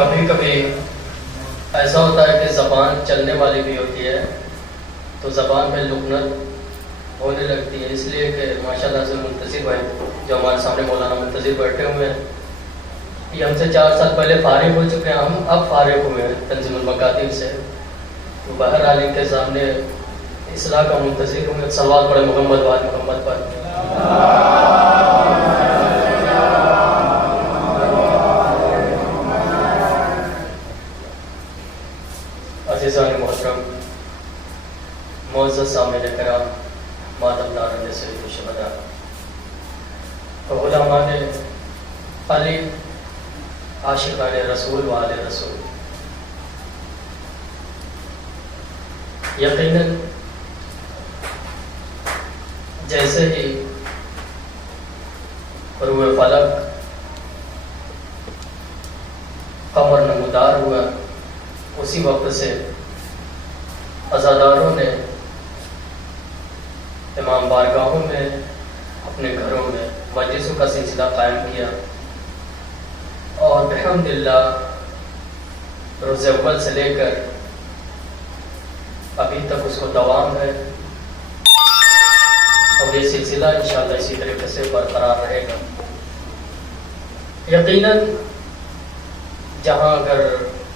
کبھی کبھی ایسا ہوتا ہے کہ زبان چلنے والی بھی ہوتی ہے تو زبان میں لکنت ہونے لگتی ہے، اس لیے کہ ماشاءاللہ سے منتظر بھائی جو ہمارے سامنے مولانا منتظر بیٹھے ہوئے ہیں، یہ ہم سے 4 سال پہلے فارغ ہو چکے ہیں، ہم اب فارغ ہوئے ہیں تنظیم المکاتب سے، تو بہرحال ان کے سامنے اصلاح کا منتظر ہوں. صلوات پڑھے محمد وآل محمد پر. عزیزان محترم، معزز سامعین کرام، ماتم داران سید الشہداء، علماء علی، عاشقان رسول و آل رسول، یقیناً جیسے ہی روح فلک قمر نمودار ہوا، اسی وقت سے عزاداروں نے امام بارگاہوں میں، اپنے گھروں میں مجلسوں کا سلسلہ قائم کیا، اور بحمداللہ روز اول سے لے کر ابھی تک اس کو دوام ہے، اور یہ سلسلہ انشاءاللہ اسی طریقے سے برقرار رہے گا. یقیناً جہاں اگر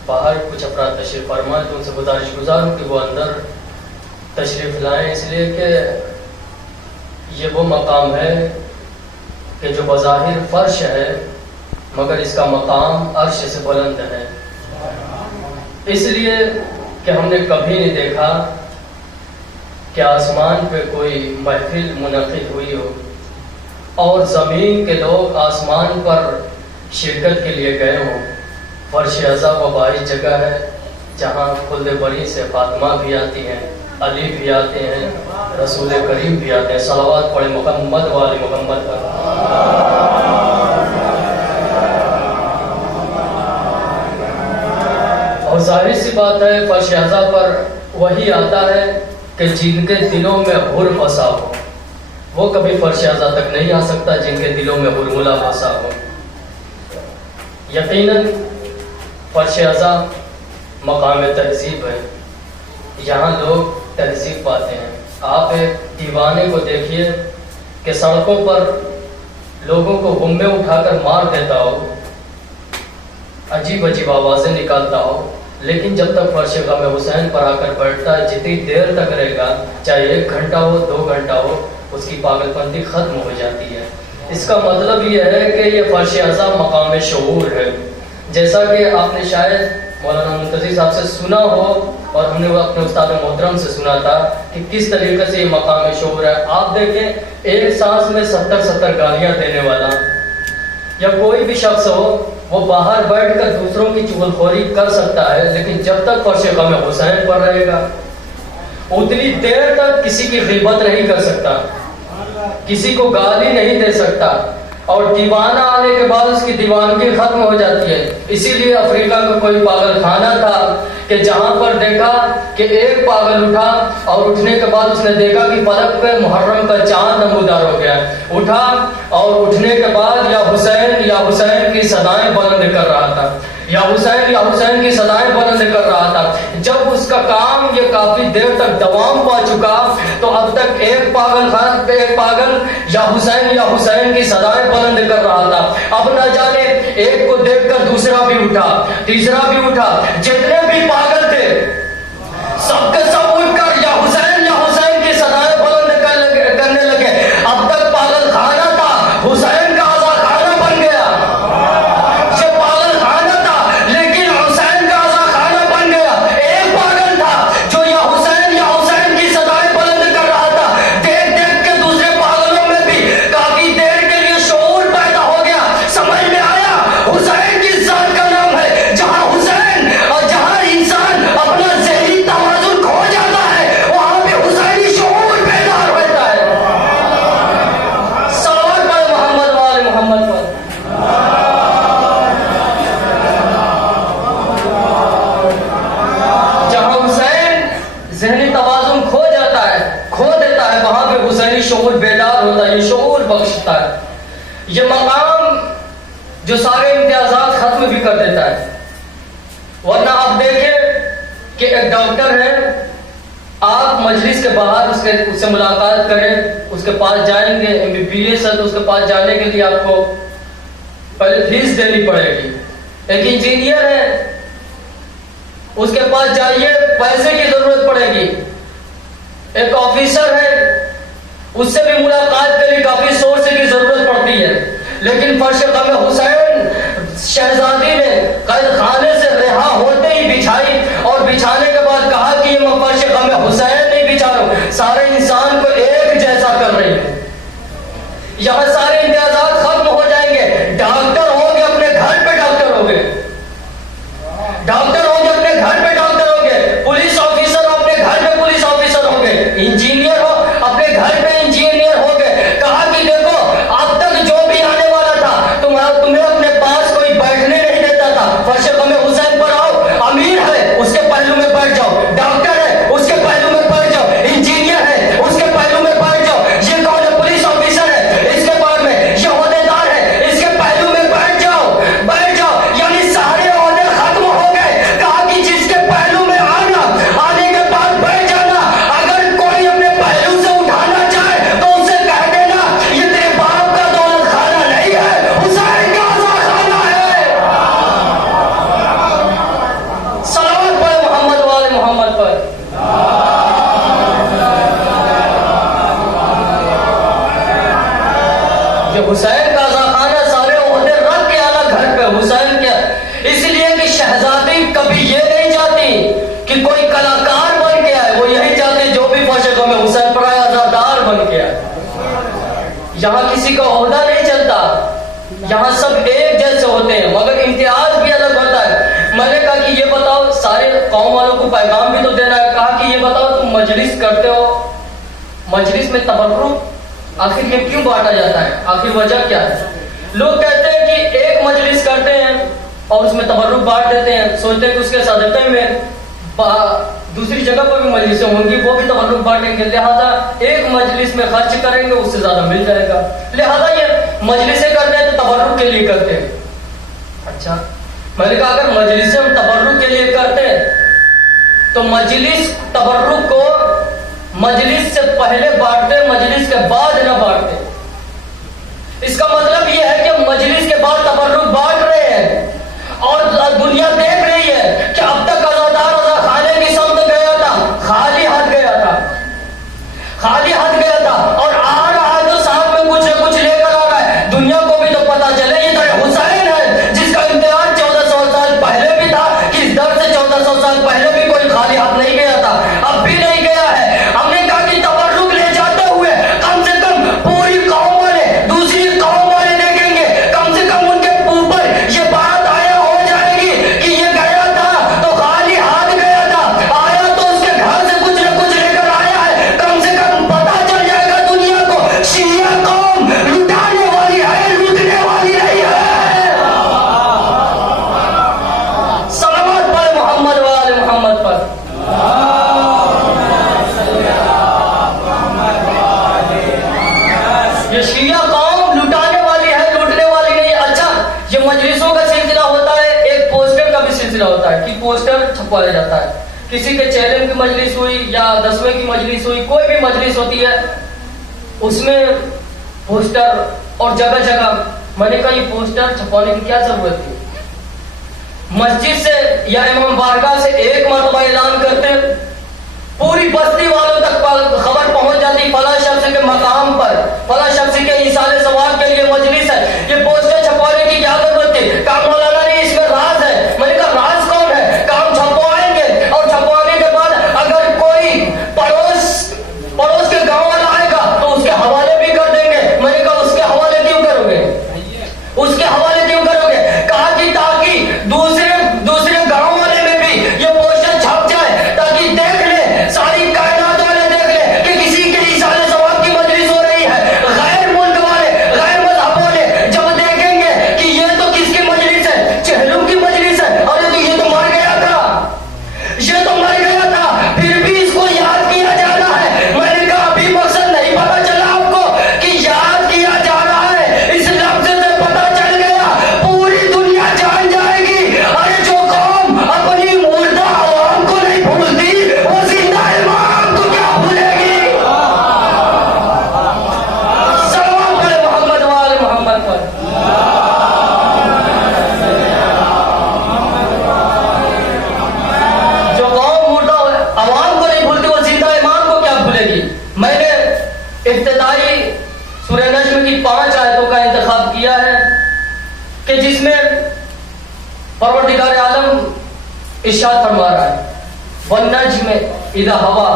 باہر کچھ افراد تشریف فرمائے تو ان سے گزارش گزار ہوں کہ وہ اندر تشریف لائیں، اس لیے کہ یہ وہ مقام ہے کہ جو بظاہر فرش ہے مگر اس کا مقام عرش سے بلند ہے، اس لیے کہ ہم نے کبھی نہیں دیکھا کہ آسمان پہ کوئی محفل منعقد ہوئی ہو اور زمین کے لوگ آسمان پر شرکت کے لیے گئے ہوں. فرش اعظم و باعث جگہ ہے جہاں خلد بری سے فاطمہ بھی آتی ہیں، علی بھی آتے ہیں، رسول کریم بھی آتے ہیں. صلوات پڑھے محمد وآل محمد پر. اور ظاہر سی بات ہے فرش اعظم پر وہی آتا ہے کہ جن کے دلوں میں حر بسا ہو، وہ کبھی فرش اعظم تک نہیں آ سکتا جن کے دلوں میں حرملہ بسا ہو. یقیناً فرش اعظم مقام تہذیب ہے، یہاں لوگ تہذیب پاتے ہیں. آپ ایک دیوانے کو دیکھیے کہ سڑکوں پر لوگوں کو غمے اٹھا کر مار دیتا ہو، عجیب عجیب آوازیں نکالتا ہو، لیکن جب تک فرش غم حسین پر آ کر بیٹھتا ہے جتنی دیر تک رہے گا، چاہے 1 گھنٹہ ہو 2 گھنٹہ ہو، اس کی پاگل پنتی ختم ہو جاتی ہے. اس کا مطلب یہ ہے کہ یہ فرش اعظم مقام شعور ہے. جیسا کہ آپ نے شاید مولانا منتظر صاحب سے سنا ہو اور ہم نے وہ اپنے استاد محترم سے سنا تھا کہ کس طریقے سے یہ مقام شعور ہے. آپ دیکھیں ایک سانس میں 70 گالیاں دینے والا یا کوئی بھی شخص ہو وہ باہر بیٹھ کر دوسروں کی چغلخوری کر سکتا ہے، لیکن جب تک فرش غم حسین پر رہے گا اتنی دیر تک کسی کی غیبت نہیں کر سکتا، کسی کو گالی نہیں دے سکتا، اور دیوانہ آنے کے بعد اس کی دیوانگی ختم ہو جاتی ہے. اسی لیے افریقہ کا کوئی پاگل خانہ تھا کہ جہاں پر دیکھا کہ ایک پاگل اٹھا اور اٹھنے کے بعد اس نے دیکھا کہ فلک پہ محرم کا چاند نمودار ہو گیا. اٹھا اور اٹھنے کے بعد یا حسین کی صدائیں بلند کر رہا تھا، یا حسین کی صدائیں بلند کر رہا تھا. جب اس کا کام یہ کافی دیر تک دوام پا چکا تو اب تک ایک پاگل یا حسین کی صدائیں بلند کر رہا تھا. اب نہ جانے ایک کو دیکھ کر دوسرا بھی اٹھا، تیسرا بھی اٹھا، جتنے بھی پاگل تھے سب کے سب اٹھ کر یا حسین کی صدائیں بلند کرنے لگے. اب تک پاگل خانہ تھا، حسین کا آزاد خانہ بن گیا. یہ پاگل خانہ تھا لیکن حسین کا آزاد خانہ بن گیا. ایک پاگل تھا جو یا حسین کی صدائیں بلند کر رہا تھا. دیکھ کے دوسرے پاگلوں میں بھی کافی دیر کے لیے شعور پیدا ہو گیا. سمجھ میں آیا حسین کی ذات کا نام ہے. جہاں حسین اور جہاں انسان اپنا ذہنی توازن کھو جاتا ہے وہاں پہ حسینی شعور بیدار ہوتا ہے. صلوات پڑھے محمد وآل محمد پر. جہاں حسین ذہنی توازن کھو دیتا ہے وہاں پہ حسینی شعور بیدار ہوتا ہے. یہ شعور بخشتا ہے. یہ مقام جو سارے امتیازات ختم بھی کر دیتا ہے. ورنہ آپ دیکھیں کہ ایک ڈاکٹر ہے، آپ مجلس کے باہر اس سے ملاقات کریں، اس کے پاس جائیں گے، MBBS ہے تو اس کے پاس جانے کے لیے آپ کو پہلے فیس دینی پڑے گی۔ ایک انجینئر ہے، اس کے پاس جائیے، پیسے کی ضرورت پڑے گی۔ ایک آفیسر ہے، اس سے بھی ملاقات کے لیے کافی سورس کی ضرورت پڑتی ہے۔ لیکن فرش غم حسین شہزادی نے قید خانے سے رہا ہوتے ہی بچھائی، اور بچھانے کے بعد کہا کہ یہ میں فرش غم حسین نہیں بچھا رہا ہوں، سارے انسان کو ایک جیسا کر رہی ہوں۔ یہاں سارے امتیازات ختم ہو جائیں گے، ڈاکٹر ہوں گے اپنے گھر پہ ڈاکٹر ہوں گے، ڈاکٹر ہوں گے اپنے گھر پہ ڈاکٹر ہوں گے، پولیس آفیسر ہو اپنے گھر پہ پولیس آفیسر ہوں گے، انجینئر ہو اپنے گھر پہ انجینئر ہوں گے۔ کہا کہ دیکھو اب تک جو بھی آنے والا تھا تمہیں اپنے پاس کوئی بیٹھنے نہیں دیتا تھا، فرش غم حسین پر آؤ، امیر ہے اس کے پہلو میں بیٹھ جاؤ، ڈاکٹر ہے اس کے پہلو میں بیٹھ جاؤ، انجینئر ہے اس کے پہلو میں بیٹھ جاؤ، یہ کون ہے پولیس آفیسر ہے اس کے بعد میں، یہ عہدیدار ہے اس کے پہلو میں بیٹھ جاؤ، بیٹھ جاؤ، یعنی سارے عہدے ختم ہو گئے۔ کہا کہ جس کے پہلو میں آنا، آنے کے بعد بیٹھ جانا، اگر کوئی اپنے پہلو سے اٹھانا چاہے تو اسے کہہ دینا یہ تیرے باپ کا دولت خانہ نہیں ہے، حسین کا آزاد خانہ ہے۔ صلوات پڑھے محمد والے محمد پر۔ یہ حسین کا آزاد خانہ، سارے عہدے رکھ کے آنا گھر پہ، حسین کیا، اس لیے کہ شہزادی کبھی یہ نہیں چاہتی کہ کوئی کلاکار بن کے آئے، وہ یہی چاہتی جو بھی فرش غم حسین پر آئے آزادار بن کے آئے۔ یہاں کسی کا عہدہ نہیں چلتا، یہاں سب ایک جیسے ہوتے ہیں، مگر امتیاز بھی الگ ہوتا ہے۔ میں نے کہا کہ یہ بتاؤ، سارے قوم والوں کو پیغام بھی تو دینا ہے۔ کہا کہ یہ بتاؤ تم مجلس کرتے ہو، مجلس میں تبرک آخر یہ کیوں بانٹا جاتا ہے، آخر وجہ کیا ہے؟ لوگ کہتے ہیں کہ ایک مجلس کرتے ہیں اور اس میں تبرک بانٹ دیتے ہیں، سوچتے ہیں کہ اس کے صدقے میں دوسری جگہ پر بھی مجلسیں ہوں گی، وہ بھی تبرک بانٹیں گے، لہذا ایک مجلس میں خرچ کریں گے اس سے زیادہ مل جائے گا، لہذا یہ مجلسیں کرتے ہیں تو تبرک کے لیے کرتے ہیں۔ اچھا، میں نے کہا اگر مجلسیں ہم تبرک کے لیے کرتے ہیں تو مجلس تبرک کو مجلس سے پہلے بانٹتے، مجلس کے بعد نہ بانٹتے۔ اس کا مطلب یہ ہے کہ مجلس کے بعد تبرک بانٹ رہے ہیں اور دنیا دیکھ رہی ہے کہ اب تک آزادار آزاد خانے کی سمت گیا تھا، خالی ہاتھ گیا تھا، خالی ہاتھ گیا تھا، اور آ رہا ہے تو ساتھ میں کچھ نہ کچھ لے کر آ رہا ہے۔ دنیا کو بھی تو پتا چلے یہ تو حسین ہے جس کا امتحان 1400 سال پہلے بھی تھا، کہ اس در سے 1400 سال پہلے بھی کوئی خالی ہاتھ نہیں گیا تھا، اب بھی نہیں گیا ہے۔ ہم نے کہا کہ تبرک لے جاتے ہوئے کم سے کم پوری قوم والے دوسری قوم والے دیکھیں گے، کم سے کم ان کے اوپر یہ بات آیا ہو جائے گی کہ یہ گیا تھا تو خالی ہاتھ گیا تھا، آیا تو اس کے گھر سے کچھ نہ کچھ لے کر آیا ہے، کم سے کم پتا چل جائے گا دنیا کو شیعہ قوم لٹانے والی ہے، لوٹنے والی نہیں ہے۔ صلوات پڑھے محمد والے محمد پر۔ یہ شیعہ قوم لٹانے والی ہے، لوٹنے والی نہیں۔ اچھا، یہ مجلسوں کا سلسلہ ہوتا ہے، ایک پوسٹر کا بھی سلسلہ ہوتا ہے کہ پوسٹر چھپوایا جاتا ہے، کسی کے چیلنج کی مجلس ہوئی یا 10ویں کی مجلس ہوئی، کوئی بھی مجلس ہوتی ہے، اس میں پوسٹر اور جگہ جگہ۔ میں نے کہا یہ پوسٹر چھپوانے کی کیا ضرورت تھی؟ مسجد سے یا امام بارگاہ سے ایک مرتبہ اعلان کرتے، پوری بستی والوں تک خبر پہنچ جاتی، فلاں شخص کے مقام پر، فلاں شخص کے ایصال ثواب کے لیے مجلس ہے۔ یہ پوسٹر چھپوانے کی کیا ضرورت تھی؟ کہا مولانا نہیں، اس میں راز ہے۔ میں نے کہا راز کون ہے؟ کام چھپوائیں گے، اور چھپوانے کے بعد اگر کوئی پڑوس کے گاؤں والا آئے گا تو اس کے حوالے بھی کر دیں گے۔ میں نے کہا اس کے حوالے کیوں کرو گے، اس کے حوالے کیوں کرو گے؟ کہا کہ تاکہ دوسرے گاؤں والے میں بھی یہ پوسٹر چھپ جائے، تاکہ دیکھ لے، ساری کائنات والے دیکھ لے کہ کسی کے ایصال ثواب کی مجلس ہو رہی ہے۔ غیر ملک والے، غیر مذہب والے جب دیکھیں گے کہ یہ تو کس کی مجلس ہے، چہلم کی مجلس ہے، اور یہ تو مر گیا تھا، یہ تو مر گیا تھا، پھر بھی اس کو یاد کیا جانا ہے۔ میں نے کہا ابھی مقصد نہیں پتا چلا آپ کو کہ یاد کیا جا رہا ہے، اس لفظ سے پتا چل گیا کہ جس میں پروردگار عالم ارشاد فرما رہا ہے والنجم اذا ہوا،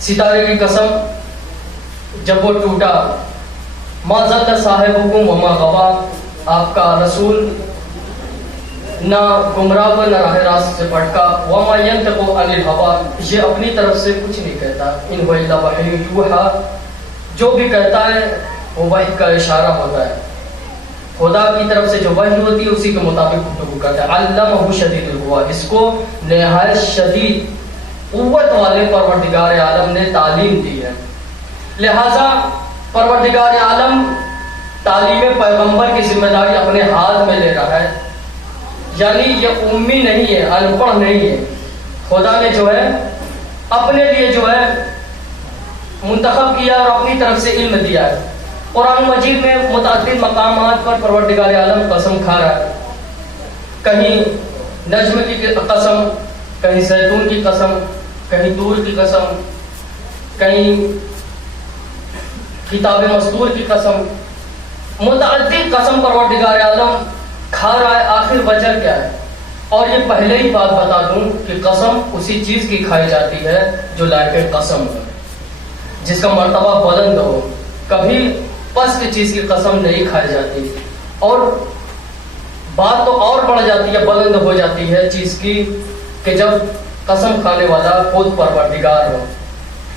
ستارے کی قسم جب وہ ٹوٹا، ما ضل صاحبکم وما غوا، آپ کا رسول نہ گمراہ ہوا نہ راہ راست سے بھٹکا، وما ينطق عن الهوى، یہ اپنی طرف سے کچھ نہیں کہتا، ان هو الا وحی یوحی، جو بھی کہتا ہے وہ وحی کا اشارہ ہوتا ہے، خدا کی طرف سے جو وحی ہوتی ہے اسی کے مطابق گفتگو کرتا ہے۔ علمہ شدید القویٰ، اس کو نہایت شدید قوت والے پروردگار عالم نے تعلیم دی ہے، لہذا پروردگار عالم تعلیم پیغمبر کی ذمہ داری اپنے ہاتھ میں لے رہا ہے، یعنی یہ امی نہیں ہے، ان پڑھ نہیں ہے، خدا نے جو ہے اپنے لیے جو ہے منتخب کیا اور اپنی طرف سے علم دیا ہے۔ قرآن مجید میں متعدد مقامات پر پروردگار عالم قسم کھا رہا ہے، کہیں نجم کی قسم، کہیں زیتون کی قسم، کہیں طور کی قسم، کہیں کتاب مستور کی قسم، متعدد قسم پروردگار عالم کھا رہا ہے۔ آخر وجہ کیا ہے؟ اور یہ پہلے ہی بات بتا دوں کہ قسم اسی چیز کی کھائی جاتی ہے جو لائق قسم ہو، جس کا مرتبہ بلند ہو، کبھی پست چیز کی قسم نہیں کھائی جاتی، اور بات تو اور بڑھ جاتی ہے، بلند ہو جاتی ہے چیز کی کہ جب قسم کھانے والا خود پروردگار ہو۔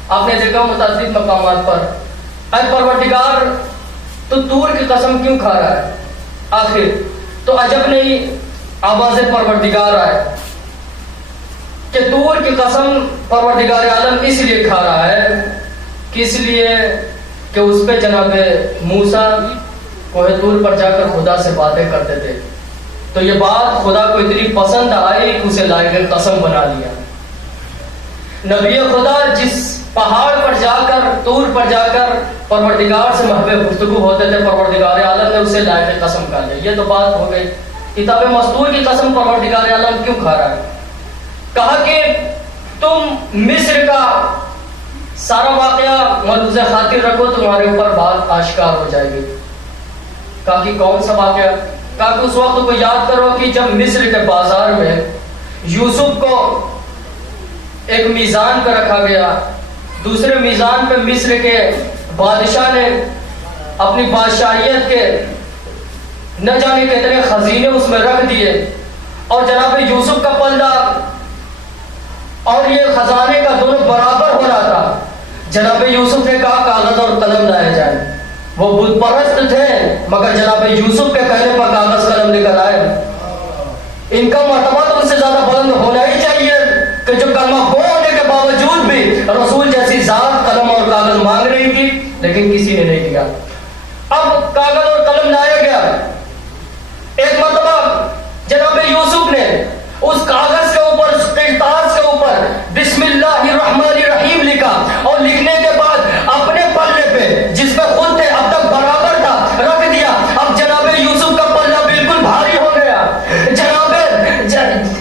آپ نے دیکھا متعدد مقامات پر اے پروردگار تو طور کی قسم کیوں کھا رہا ہے؟ آخر تو عجب نہیں آواز پروردگار آئے کہ طور کی قسم پروردگار عالم اس لیے کھا رہا ہے کہ اس لیے کہ اس پہ جناب موسیٰ کوہ طور پر جا کر خدا سے باتیں کرتے تھے، تو یہ بات خدا کو اتنی پسند آئی کہ اسے لائق قسم بنا لیا۔ نبی خدا جس پہاڑ پر جا کر، طور پر جا کر پروردگار سے محبوب گفتگو ہوتے تھے، پروردگار عالم نے اسے لائق قسم کھا لیا۔ یہ تو بات ہو گئی۔ کتاب مستور کی قسم پروردگار عالم کیوں کھا رہا ہے؟ کہا کہ تم مصر کا سارا واقعہ ملحوظ خاطر رکھو، تمہارے اوپر بات آشکار ہو جائے گی۔ کہا کہ کون سا واقعہ؟ کہا کہ اس وقت کو یاد کرو کہ جب مصر کے بازار میں یوسف کو ایک میزان پہ رکھا گیا، دوسرے میزان پہ مصر کے بادشاہ نے اپنی بادشاہیت کے نہ جانے کتنے خزینے اس میں رکھ دیے، اور جناب یوسف کا پلہ اور یہ خزانے کا دونوں برابر ہو رہا تھا۔ جناب یوسف نے کہا کاغذ اور قلم لائے جائیں۔ وہ بت پرست تھے مگر جناب یوسف کے کہنے پر کاغذ قلم لے کر آئے۔ ان کا مرتبہ تو ان سے زیادہ بلند ہونا ہی چاہیے کہ جو کلمہ گو ہونے کے باوجود بھی رسول جیسی ذات قلم اور کاغذ مانگ رہی تھی، لیکن کسی نے نہیں دیا۔ اب کاغذ اور قلم لایا گیا۔ ایک مرتبہ جناب یوسف نے اس کاغذ کے اوپر، اس کرتاس کے اوپر بسم اللہ الرحمن الرحیم لکھا، اور لکھنے کے بعد اپنے پلے پہ جس پہ خود تھے اب تک برابر تھا رکھ دیا۔ اب جناب یوسف کا پلہ بالکل بھاری ہو گیا۔ جناب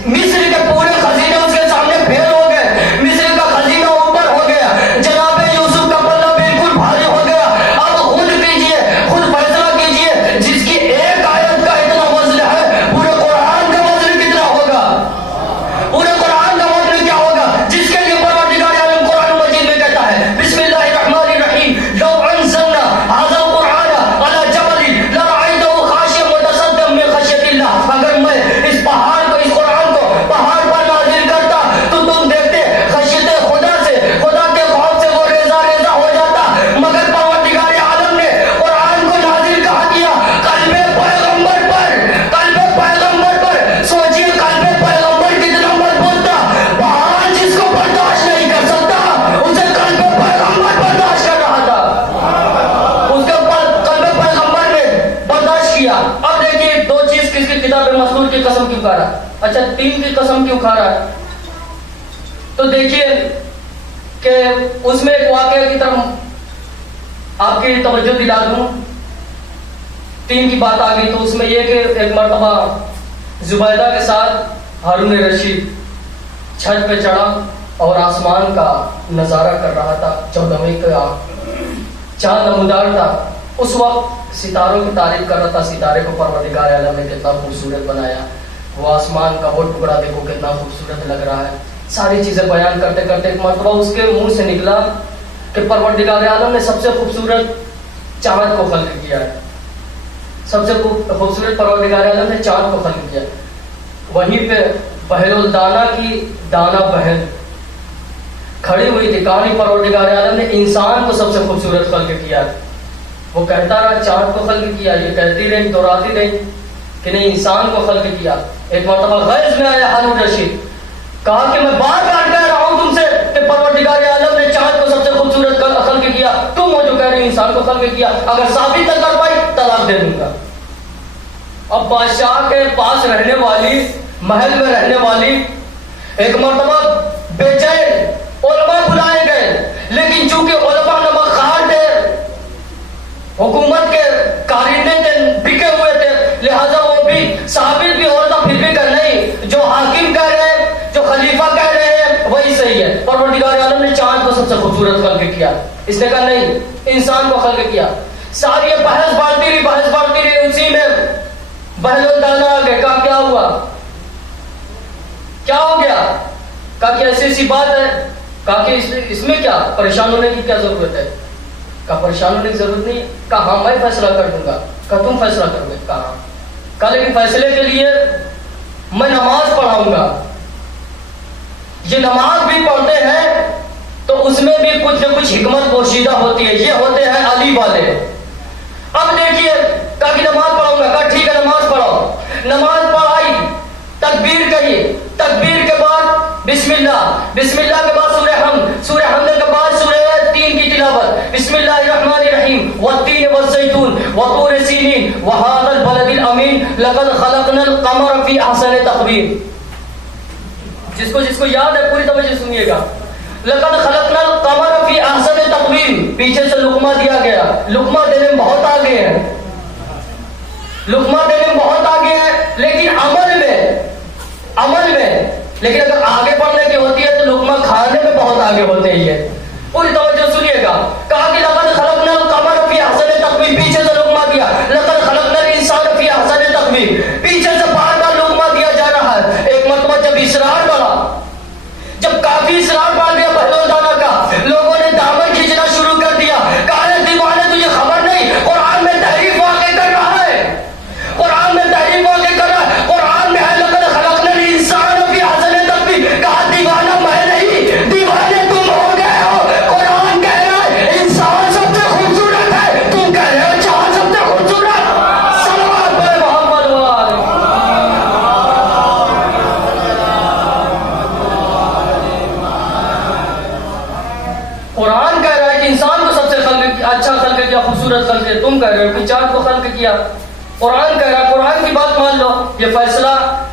مصر کے پورے خزینے اس کے سامنے پھیل ہو گئے، مصر کا خزینہ اوپر ہو گیا، جناب یوسف کا پلہ بالکل بھاری ہو گیا۔ اب خود کیجئے، خود فیصلہ کیجئے، جس کی ایک آیت کا اتنا وزن ہے، پورے قرآن کا وزن کتنا ہوگا؟ پورے قرآن کا وزن کیا ہوگا؟ جس کے لیے پروردگار عالم قرآن مجید میں کہتا ہے بسم اللہ الرحمن الرحیم لو انزلنا هذا القرآن على جبل لرأيته خاشعا متصدعا من خشیۃ اللہ، اگر میں اس پہاڑ کو، اس قرآن کو پہاڑ پر نازل کرتا تو تم دیکھتے خشیت خدا سے، خدا کے خوف سے وہ ریزہ ریزہ ہو جاتا، مگر پروردگار عالم نے قرآن کو نازل کہا کیا قلب پیغمبر پر، قلب پیغمبر پر۔ سوچئے قلب پیغمبر کتنا مضبوط تھا، پہاڑ جس کو برداشت نہیں کر سکتا اسے قلب پیغمبر برداشت کر رہا تھا، اس کے قلب پیغمبر نے برداشت کیا۔ اب دیکھیے دو چیز کس کی کتاب مستور کی قسم کیوں کھا رہا ہے؟ اچھا تین کی قسم کیوں کھا رہا ہے؟ تو دیکھیے کہ اس میں ایک واقعہ کی طرف آپ کی توجہ دلا دوں۔ تین کی بات آ گئی تو اس میں یہ کہ ایک مرتبہ زبیدہ کے ساتھ ہارون رشید چھت پہ چڑھا اور آسمان کا نظارہ کر رہا تھا۔ 14ویں کا چاند نمودار تھا، اس وقت ستاروں کی تعریف کر رہا تھا، ستارے کو پروردگار عالم نے کتنا خوبصورت بنایا، وہ آسمان کا وہ ٹکڑا دیکھو کتنا خوبصورت لگ رہا ہے. ساری چیزیں بیان کرتے کرتے ایک مرتبہ اس کے منہ سے نکلا کہ پروردگار عالم نے سب سے خوبصورت چاند کو خلق کیا ہے، سب سے خوبصورت پروردگار عالم نے چاند کو خلق کیا. وہیں پہ پہل الدانا کی دانا بہن کھڑی ہوئی تھی، کہانی پروردگار عالم نے انسان کو سب سے خوبصورت خلق کیا. وہ کہتا رہا چاند کو خلق کیا، یہ کہتی رہی دوہراتی رہی کہ نہیں انسان کو خلق کیا. ایک مرتبہ غیظ میں آیا ہارون رشید، کہا کہ میں بار بار کہہ رہا ہوں تم سے کہ پروردگار عالم نے چاند کو سب سے خوبصورت خلق کیا، تم ہو جو کہہ رہے انسان کو خلق کیا. اگر ثابت نہ کر پائی طلاق دے دوں گا. اب بادشاہ کے پاس رہنے والی، محل میں رہنے والی ایک مرتبہ بے چین علماء بلائے گئے، لیکن چونکہ علماء نمک خوار تھے، حکومت کے کارندے تھے، بکے ہوئے تھے، لہذا وہ بھی ثابت بھی اور تھا، پھر بھی کہ نہیں جو حاکم کہہ رہے ہیں، جو خلیفہ کہہ رہے ہیں وہی صحیح ہے. پروردگار عالم نے چاند کو سب سے خوبصورت خلق کیا. اس نے کہا نہیں انسان کو خلق کیا. ساری بحث بڑھتی رہی، اسی میں بہل الدانا آ گئے. کہا کیا ہوا، کیا ہو گیا؟ کہا کہ ایسی ایسی بات ہے. کہا کہ اس میں کیا پریشان ہونے کی کیا ضرورت ہے؟ کہا پریشان ہونے کی ضرورت نہیں. کہا ہاں میں فیصلہ کر دوں گا. کہا تم فیصلہ کرو گے؟ کہا لیکن فیصلے کے لیے میں نماز پڑھاؤں گا. یہ نماز بھی پڑھتے ہیں تو اس میں بھی کچھ نہ کچھ حکمت پوشیدہ ہوتی ہے، یہ ہوتے ہیں علی والے. اب دیکھیے کہا کہ نماز پڑھاؤں گا. کہا ٹھیک ہے نماز پڑھاؤ. نماز پڑھائی، تکبیر کہی، تکبیر کے بعد بسم اللہ، بسم اللہ کے بعد سورہ حمد، سورہ حمد کے بعد سورہ 3 کی تلاوت. بسم اللہ الرحمن الرحیم، والتین والزیتون وطور سینین وہذا البلد الامین لقد خلقنا القمر فی احسن تقویم. جس کو یاد ہے پوری توجہ سنیے گا. لقد خلقنا القمر فی احسن تقویم. پیچھے سے لقمہ دیا گیا. لقمہ دینے میں بہت آگے ہیں، لقمہ دینے میں بہت آگے ہیں، لیکن عمل میں لیکن اگر آگے بڑھنے کی ہوتی ہے تو لقمہ کھانے میں بہت آگے ہوتے ہی ہے. پوری توجہ سنیے گا. کہا کہ لقد خلقنا القمر فی احسن تقویم، پیچھے سے لقمہ دیا. لقد خلقنا الانسان فی احسن تقویم، پیچھے سے بار بار لقمہ دیا جا رہا ہے. ایک مرتبہ جب اصرار بڑھا، جب کافی اصرار بڑھ گیا بہل الدانا کا، لوگوں نے دامن کھینچنا شروع کر دیا. کہا دیوانے تجھے خبر نہیں قرآن میں تحریف واقع کر رہا ہے، قرآن میں تحریف واقع کر رہا ہے. قرآن میں ہے لقد خلقنا الانسان فی احسن تقویم. کہا دیوانہ میں نہیں، دیوانے تم ہو گئے ہو. قرآن کہہ رہا ہے انسان سب سے خوبصورت ہے، تم کہہ رہے ہو چاند سب سے خوبصورت. صلوات پڑھے محمد وآلہ. قرآن کہہ رہا ہے کہ انسان کو سب سے اچھا خلق کیا، خوبصورت خلق کیا. تم کہہ رہے ہو کہ چاند کو خلق کیا. قرآن کہہ رہا ہے، قرآن کی بات مان لو، یہ فیصلہ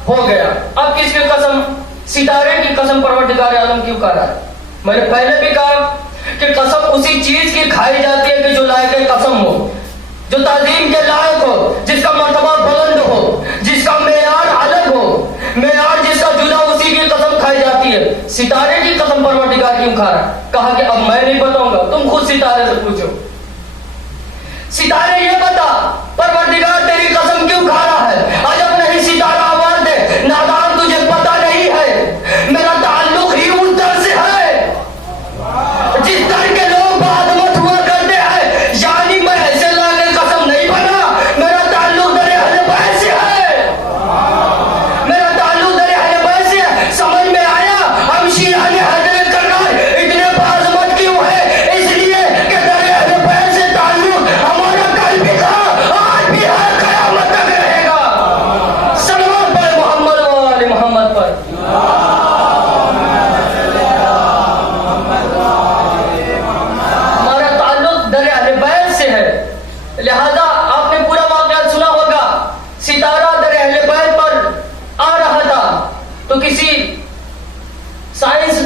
ہو گیا. اب کس کی قسم؟ ستارے کی قسم پروردگار عالم کیوں کہہ رہا ہے؟ میں نے پہلے بھی کہا کہ قسم اسی چیز کی کھائی جاتی ہے کہ جو لائق قسم ہو، جو تعظیم کے لائق ہو، جس کا مرتبہ بلند ہو، جس کا معیار الگ ہو، معیار جس کا جدا، اسی کی قسم کھائی جاتی ہے. ستارے کی قسم پروردگار کیوں کھا رہا ہے؟ کہا کہ اب میں نہیں بتاؤں گا، تم خود ستارے سے پوچھو. ستارے یہ بتا پروردگار تیری قسم کیوں کھا رہا ہے؟ عجب نہیں ستارہ آواز دے، نادان تجھے پتہ نہیں ہے میرا تعلق ہی اس در سے ہے جس در کے لوگ بعدمت ہوا کرتے ہیں. یعنی میں ایسے لا کے قسم نہیں بنا، میرا تعلق در اہل بیت سے ہے، میرا تعلق در اہل بیت سے ہے. سمجھ میں آیا ہم شیعہ نے حضرت کرنار اتنے بعدمت کیوں ہے؟ اس لیے کہ در اہل بیت سے تعلق ہمارا کل بھی تھا، آج بھی ہے، قیامت تک رہے گا. صلوات پڑھ محمد و آل محمد پر. ہمارا تعلق در اہل بیت سے ہے. لہذا آپ نے پورا واقعہ سنا ہوگا. ستارہ در اہل بیت پر آ رہا تھا تو کسی سائنس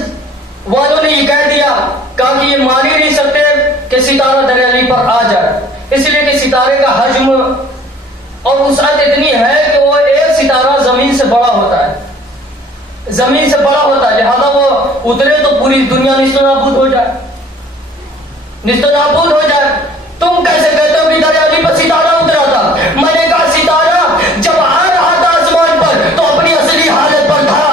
والوں نے یہ کہہ دیا، کہا کہ یہ مان ہی نہیں سکتے کہ ستارہ در علی پر آ جائے، اس لیے کہ ستارے کا حجم اور وسعت اتنی ہے کہ وہ ایک ستارہ زمین سے بڑا ہوتا ہے، زمین سے بڑا ہوتا ہے. لہذا وہ اترے تو پوری دنیا نیست و نابود ہو جائے، نیست و نابود ہو جائے. تم کیسے کہتے ہو کہ دریا علی پر ستارہ اترا تھا. میں نے کہا ستارہ جب آ رہا تھا آسمان پر تو اپنی اصلی حالت پر تھا,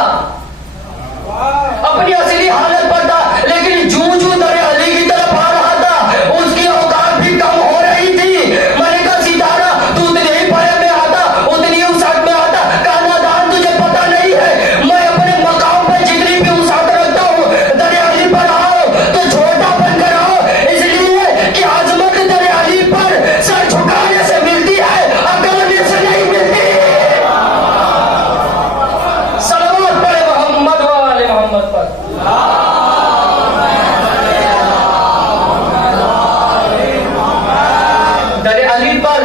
اپنی اصلی حالت پر تھا, لیکن جو دریا علی کی طرف آ رہا تھا اس کی اوقات بھی کم ہو رہی تھی. میں نے کہا ستارہ تو اتنے ہی پائے میں آتا, اتنی وسعت میں آتا. کہا نادان تجھے پتہ نہیں ہے میں اپنے مقام پر جتنی بھی وسعت رکھتا ہوں دریا علی پر آؤ تو چھوٹا بن کر آؤ, اس لیے کہ عظمت دریا علی پر سر جھکانے سے ملتی ہے, اکڑنے سے نہیں ملتی. صلوات پڑھے محمد و آل محمد پر. دریا علی پر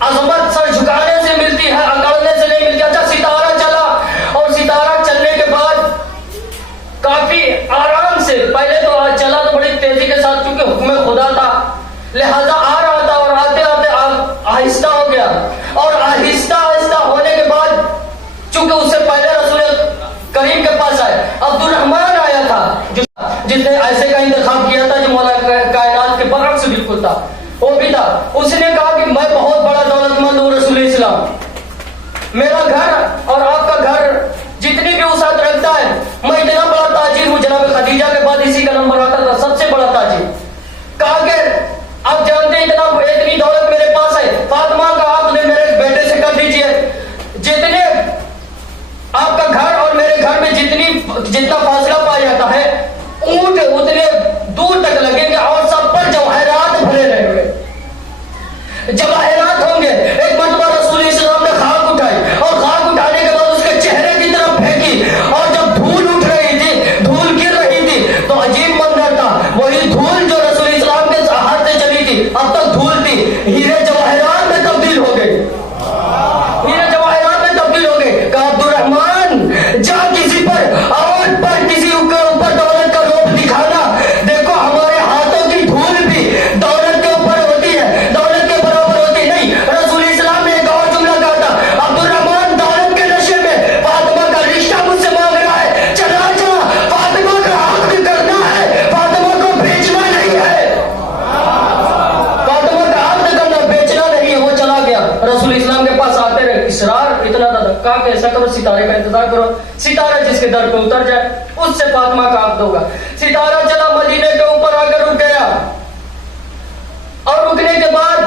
عظمت سر جھکانے سے ملتی ہے, اکڑنے سے نہیں ملتی. اچھا ستارہ چلا, اور ستارہ چلنے کے بعد کافی آرام سے, پہلے تو چلا تو بڑی تیزی کے ساتھ کیونکہ حکم خدا تھا, لہذا آ رہا تھا, اور آتے آتے آہستہ ہو گیا, اور آہستہ آہستہ ہونے کے بعد چونکہ اس سے پہلے رسول کریم کے پاس آئے عبد الرحمن آیا تھا جس نے ایسے کا انتخاب کیا تھا جو مولا کائنات کے برعکس بالکل تھا, وہ بھی تھا. اس نے کہا کہ میں بہت بڑا دولت مند ہوں رسول اسلام, میرا گھر اور آپ کا گھر جتنی بھی وسعت رکھتا ہے, میں اتنا بڑا تاجر ہوں. جناب خدیجہ کے بعد اسی کا نمبر آتا تھا سب سے بڑا تاجر. کہا کہ آپ جانتے ہیں اتنی دولت میرے پاس ہے, فاطمہ کا آپ نے میرے بیٹے سے کر دیجئے, جتنے آپ کا گھر اور میرے گھر میں جتنا فاصلہ پایا جاتا ہے اونٹ اتنے دور تک لگیں گے, اور سب پر جواہرات بھرے رہیں گے, جواہرات ہوں گے. ایک مرتبہ رسول اسلام نے خاک اٹھائی, اور خاک اٹھانے کے بعد اس کے چہرے کی طرف پھینکی, اور جب دھول اٹھ رہی تھی, دھول گر رہی تھی, تو عجیب منظر تھا. وہی دھول جو رسول اسلام کے ہاتھ سے چلی تھی, اب تک دھول تھی, ہیرے جواہرات میں تبدیل ہو گئی, ہیرے جواہرات میں تبدیل ہو گئی. کہا عبد الرحمن جا کسی پر عورت پر کسی کے اوپر دولت کا روپ دکھانا, دیکھو ہمارے ہاتھوں کی دھول بھی دولت کے اوپر ہوتی ہے, دولت کے برابر ہوتی نہیں. رسول اسلام نے ایک اور جملہ کہا تھا, عبد الرحمن دولت کے نشے میں فاطمہ کا رشتہ مجھ سے مانگ رہا ہے, چلا جا, فاطمہ کا عقد کرنا ہے, فاطمہ کو بیچنا نہیں ہے, فاطمہ کا عقد کرنا بیچنا نہیں ہے. وہ چلا گیا, رسول اسلام کے پاس آتے رہے, اصرار اتنا تھا, کہا کہ ایسا کرو ستارے کا انتظار کرو, ستارہ جس کے در پہ اتر جائے اس سے فاطمہ کا عقد ہوگا. ستارہ چلا, مدینے کے اوپر آ کر رک گیا, اور رکنے کے بعد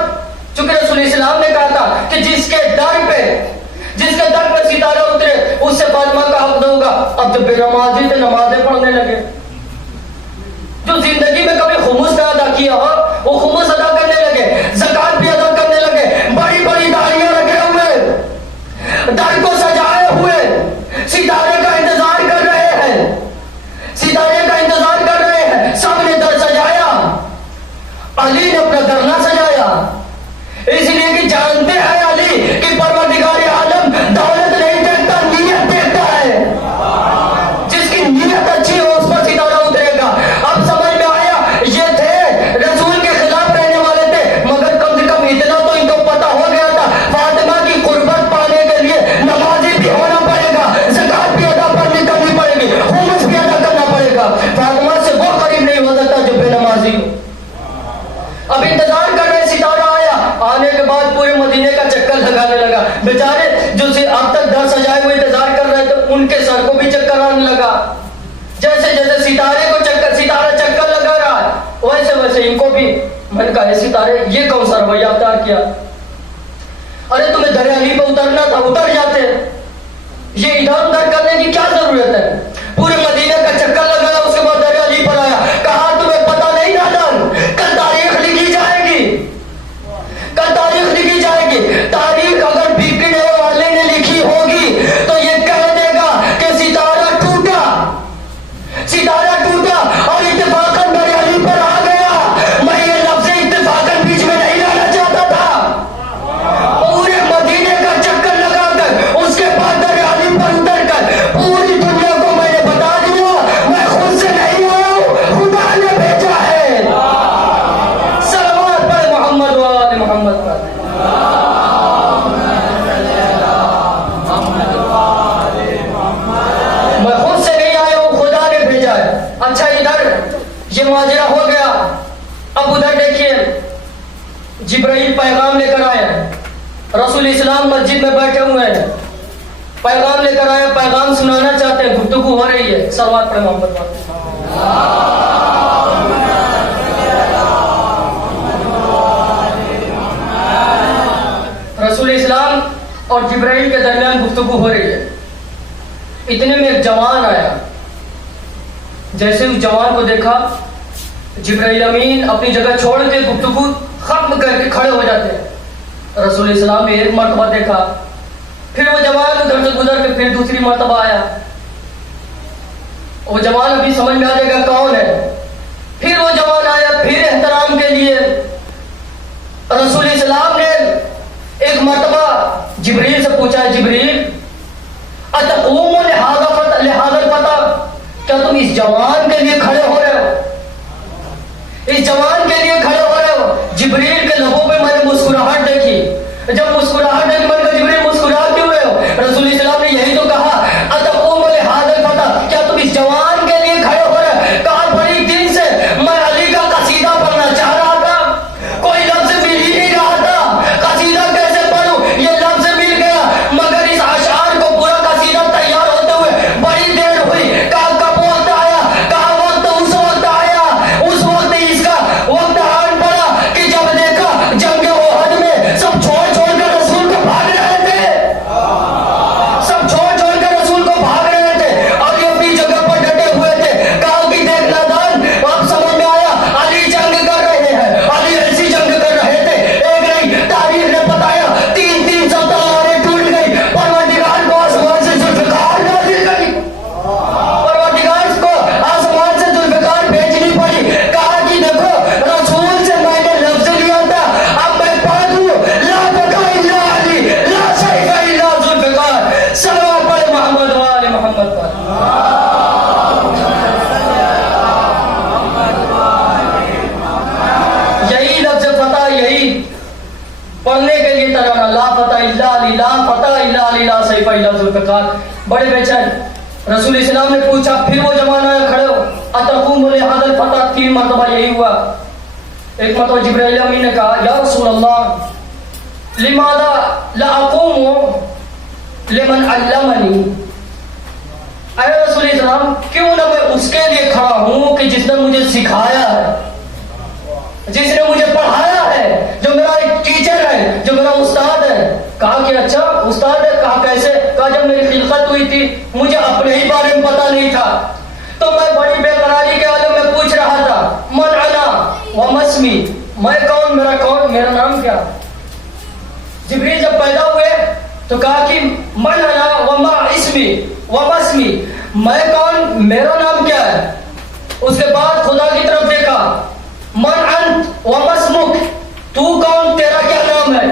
چونکہ رسول اسلام نے کہا تھا کہ جس کے در پہ ستارہ اترے اس سے فاطمہ کا عقد ہوگا. اب جب بے نمازی تھے نمازیں پڑھنے لگے, جو زندگی میں کبھی خمس نہ ادا کیا ہو وہ خمس ادا کرنے لگے, زکات بھی ادا کرنے لگے, بڑی بڑی داڑیاں رکھے ہوئے, در کو سجائے ہوئے, ستارے کا انتظار کر رہے ہیں, ستارے کا انتظار کر رہے ہیں. سب نے در سجایا, علی نے اپنا در نہ سجایا, اس لیے کہ جانتے ہیں علی کہ پروردگار عالم دولت نہیں دیکھتا, نیت دیکھتا ہے. جس کی نیت اچھی ہو اس پر ستارہ اترے گا. اب سمجھ میں آیا, یہ تھے رسول کے خلاف رہنے والے تھے, مگر کم سے کم اتنا تو ان کو پتا ہو گیا تھا فاطمہ کی قربت پانے کے لیے نمازی بھی ہونا پڑے گا, زکات بھی ادا کرنی پڑے گی, خمس بھی ادا کرنا پڑے گا. فاطمہ سے وہ قریب نہیں ہو سکتا جو بے نمازی ہو. اب انتظار کر رہے, ستارہ آیا, آنے کے بعد پورے مدینے کا چکر لگانے لگا. بیچارے جو اب تک در سجائے ہوئے انتظار کر رہے تھے ان کے سر کو بھی چکر آنے لگا. جیسے جیسے ستارہ چکر لگا رہا ہے ویسے ویسے ان کو بھی. میں نے کہا ستارے یہ کون سا رویہ اختیار کیا, ارے تمہیں دریا علی پہ اترنا تھا, اتر جاتے, یہ ادھر ادھر کرنے کی کیا ضرورت ہے. پورے مدینے کا چکر لگایا, اس کے بعد دریا علی پر آیا, کہا تمہیں پتا نہیں نادان, کل تاریخ لکھی جائے گی, کل تاریخ لکھی جائے گی. تاریخ اگر بگڑنے والے نے لکھی ہوگی تو یہ کہہ دے گا کہ ستارہ ٹوٹا, ستارہ ٹوٹا اور اتفاقاً دریا علی پر آ گیا. میں یہ لفظ اتفاقاً بیچ میں نہیں لانا چاہتا تھا. پورے مدینے کا چکر لگا کر اس کے بعد دریا علی پر اتر کر پوری دنیا کو مسجد میں بیٹھے ہوئے ہیں, پیغام لے کر آئے, پیغام سنانا چاہتے ہیں, گفتگو ہو رہی ہے. صلوات پڑھیں محمد پر. رسول اسلام اور جبرائیل کے درمیان گفتگو ہو رہی ہے. اتنے میں ایک جوان آیا. جیسے اس جوان کو دیکھا, جبرائیل امین اپنی جگہ چھوڑ کے گفتگو ختم کر کے کھڑے ہو جاتے ہیں. رسول اسلام نے ایک مرتبہ دیکھا, پھر وہ جوان ادھر سے گزر کے پھر دوسری مرتبہ آیا. وہ جوان ابھی سمجھ میں آ جائے گا کون ہے. پھر وہ جوان آیا, پھر احترام کے لیے. رسول اسلام نے ایک مرتبہ جبریل سے پوچھا, جبریل اتقوم لہذا الفتى, کیا تم اس جوان کے لیے کھڑے ہو رہے ہو؟ اس جوان کے لیے کھڑے ہو رہے ہو. جبریل کے لبوں پہ میں نے مسکراہٹ دیکھی. جب مسکراہٹ دیکھی میں نے کہا جبریل مسکرا کیوں رہے ہو؟ رسول اسلام نے یہی تو کہا, اتقوم لہذا الفتى, کیا تم اس جوان کے لیے کھڑے ہو رہے ہو؟ کہا بڑی دن سے میں علی کا قصیدہ پڑھنا چاہ رہا تھا, کوئی لفظ مل ہی نہیں رہا تھا. قصیدہ کیسے پڑھوں, یہ لفظ مل گیا, مگر اس اشعار کو پورا قصیدہ تیار ہوتے ہوئے بڑی دیر ہوئی. کہا کب وقت آیا؟ کہا وقت اس وقت آیا, اس وقت اس کا وقت آن پڑا کہ جب دیکھا جنگ احد میں سب چھوڑ چھوڑ کر رسول کو بھاگ رہے تھے. سب چھوڑ چھوڑ کر رسول کو بھاگ رہے تھے اور یہ اپنی جگہ پر ڈٹے ہوئے تھے. کہا کہ دیکھ نادان, اب سمجھ میں آیا علی جنگ کر رہے ہیں. علی ایسی جنگ کر رہے تھے, ایک نہیں تاریخ نے بتایا 300 تلواریں ٹوٹ گئی. پروردگار کو آسمان سے ذوالفقار نازل کری, پروردگار کو آسمان سے ذوالفقار بھیجنی پڑی. کہا کہ دیکھو رسول سے میں نے لفظ لیا تھا, اب میں پڑھ دوں لا بقا الا علی لا سیف الا ذوالفقار. صلوات پڑھے محمد و آل محمد پر. یہی لفظ فتح, یہی پڑھنے کے لیے ترانہ, لا فتح الا علی لا فتح الا علی لا سیف الا ذوالفقار. بڑے بے چین. رسول اسلام نے پوچھا, پھر وہ جوان آیا, کھڑے ہو, اتقوم لہذا الفتى. 3 مرتبہ یہی ہوا. ایک مرتبہ جبرائیل امین نے کہا, یا رسول اللہ لماذا لا اقوم لمن علمنی, اے رسول اسلام کیوں نہ میں اس کے لیے کھڑا ہوں کہ جس نے مجھے سکھایا ہے, جس نے مجھے پڑھایا ہے, جو میرا ایک ٹیچر ہے, جو میرا استاد ہے. کہا کہ اچھا استاد ہے. کہا کیسے؟ کہا جب میری خلقت ہوئی تھی مجھے اپنے ہی بارے میں پتا نہیں تھا, تو میں بڑی بے قراری کے عالم میں پوچھ رہا تھا, من انا وما اسمی, میں کون, میرا کون, میرا نام کیا. جبریل جب پیدا ہوئے تو کہا کہ من انا وما اسمی وما اسمی, میں کون, میرا نام کیا ہے. اس کے بعد خدا کی طرف دیکھا, من انت وما اسمک, تو کون, تیرا کیا نام ہے.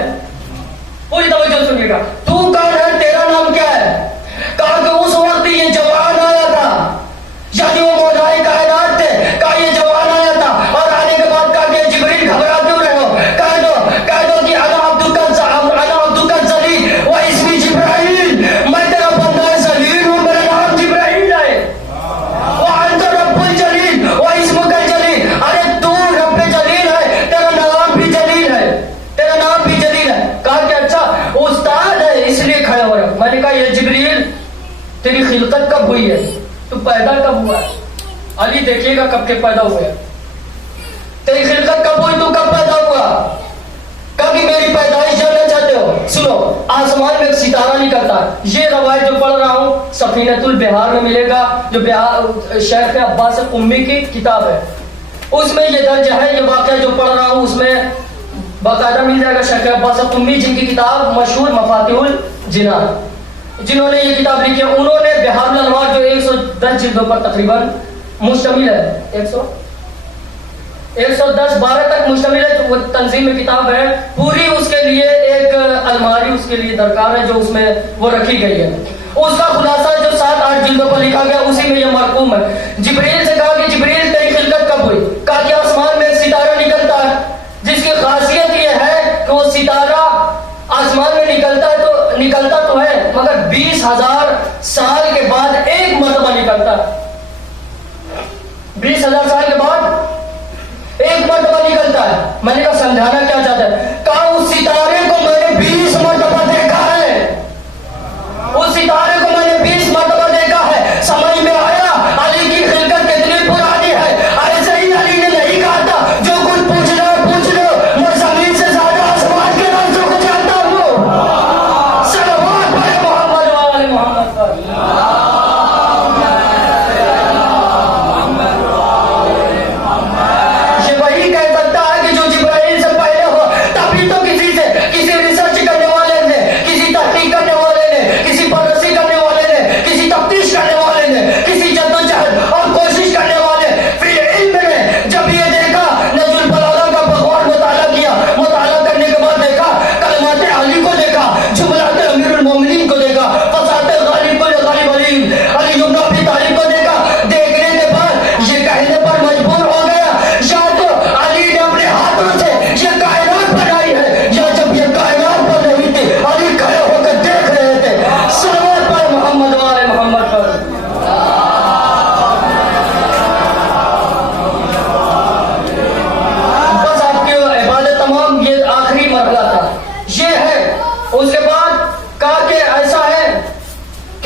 پوری توجہ سنیے گا, تو کون ہے, تیرا نام کیا ہے. کہا کہ اس وقت یہ جوان آیا تھا, یعنی وہ مولائی کائنات تھے. کہا یہ جوان آیا تھا, اور آنے کے بعد کہا کہ جبریل گھبرا کیوں رہے ہو, کہہ دو کہ انا عبدک الذلیل و اسمی جبرائیل, میں تیرا بندہ ذلیل ہوں, میرا نام جبرائیل ہے. وانت رب الجلیل و اسمک الجلیل, ارے تو رب جلیل ہے, تیرا نام بھی جلیل ہے, تیرا نام بھی جلیل ہے. کہا کہ اچھا استاد ہے اس لیے کھڑے ہو رہے. میں نے کہا یہ جبریل تیری خلقت کب ہوئی ہے, تو پیدا کب ہوا ہے. علی دیکھیے گا کب کے پیدا ہوئے, تیری خلقت کب ہوئی, تو کب پیدا ہوا. کہا کہ میری پیدائش جاننا چاہتے ہو, سنو, آسمان میں ایک ستارہ نکلتا ہے. یہ روایت جو پڑھ رہا ہوں سفینۃ البحار میں ملے گا, جو شیخ عباس امی کی کتاب ہے, اس میں یہ درج ہے. یہ واقعہ جو پڑھ رہا ہوں اس میں باقاعدہ مل جائے گا. شیخ عباس امی جن کی کتاب مشہور مفاتیح الجنان, جنہوں نے یہ کتاب لکھی ہے, انہوں نے بہار الانوار جو 110 جلدوں پر تقریباً مشتمل ہے, 110 12 تک مشتمل ہے, وہ تنظیم میں کتاب ہے پوری. اس کے لیے ایک الماری اس کے لیے درکار ہے جو اس میں وہ رکھی گئی ہے. اس کا خلاصہ جو 7-8 جلدوں پر لکھا گیا اسی میں یہ مرقوم ہے. جبریل سے کہا کہ جبریل تیری خلقت کب ہوئی. کہا کہ آسمان میں ایک ستارہ نکلتا ہے جس کی خاصیت یہ ہے کہ وہ ستارہ آسمان میں نکلتا تو ہے مگر 20,000 سال کے بعد ایک مرتبہ نکلتا ہے. 20,000 سال کے بعد ایک مرتبہ نکلتا ہے. میں نے کہا سمجھانا کیا چاہتا ہے. کہا اس ستارے کو میں نے 20 مرتبہ دیکھا ہے.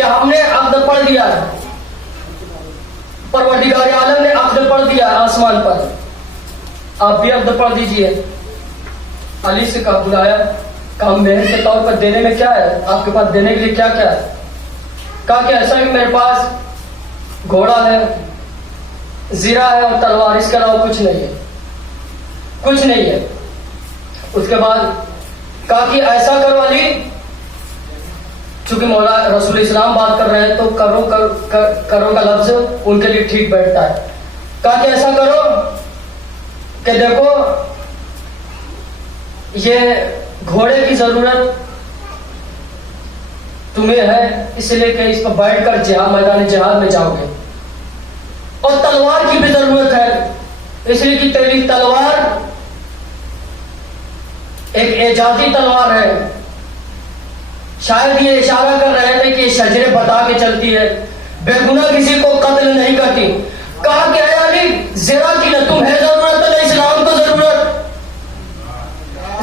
ہم نے عقد پڑھ دیا ہے, پروردگار عالم نے عقد پڑھ دیا ہے آسمان پر, آپ بھی عقد پڑھ دیجئے. علی سے کہا, بلایا, کہا مہر کے طور پر دینے میں کیا ہے, آپ کے پاس دینے کے لیے کیا کیا ہے. کہا کہ ایسا کہ میرے پاس گھوڑا ہے, زیرہ ہے اور تلوار, اس کے علاوہ کچھ نہیں ہے, کچھ نہیں ہے. اس کے بعد کہا کہ ایسا کرو علی, چونکہ مولا رسول اسلام بات کر رہے ہیں تو کرو کا لفظ ان کے لیے ٹھیک بیٹھتا ہے. کہا کہ ایسا کرو کہ دیکھو یہ گھوڑے کی ضرورت تمہیں ہے, اس لیے کہ اس پر بیٹھ کر میدان جہاد میں جاؤ گے, اور تلوار کی بھی ضرورت ہے, اس لیے کہ تیری تلوار ایک اعجازی تلوار ہے. شاید یہ اشارہ کر رہے تھے کہ یہ شجرے بتا کے چلتی ہے, بے گناہ کسی کو قتل نہیں کرتی. کہا کہ اے علی, زرا کی نہ تمہیں ضرورت ہے نہ اسلام کو ضرورت,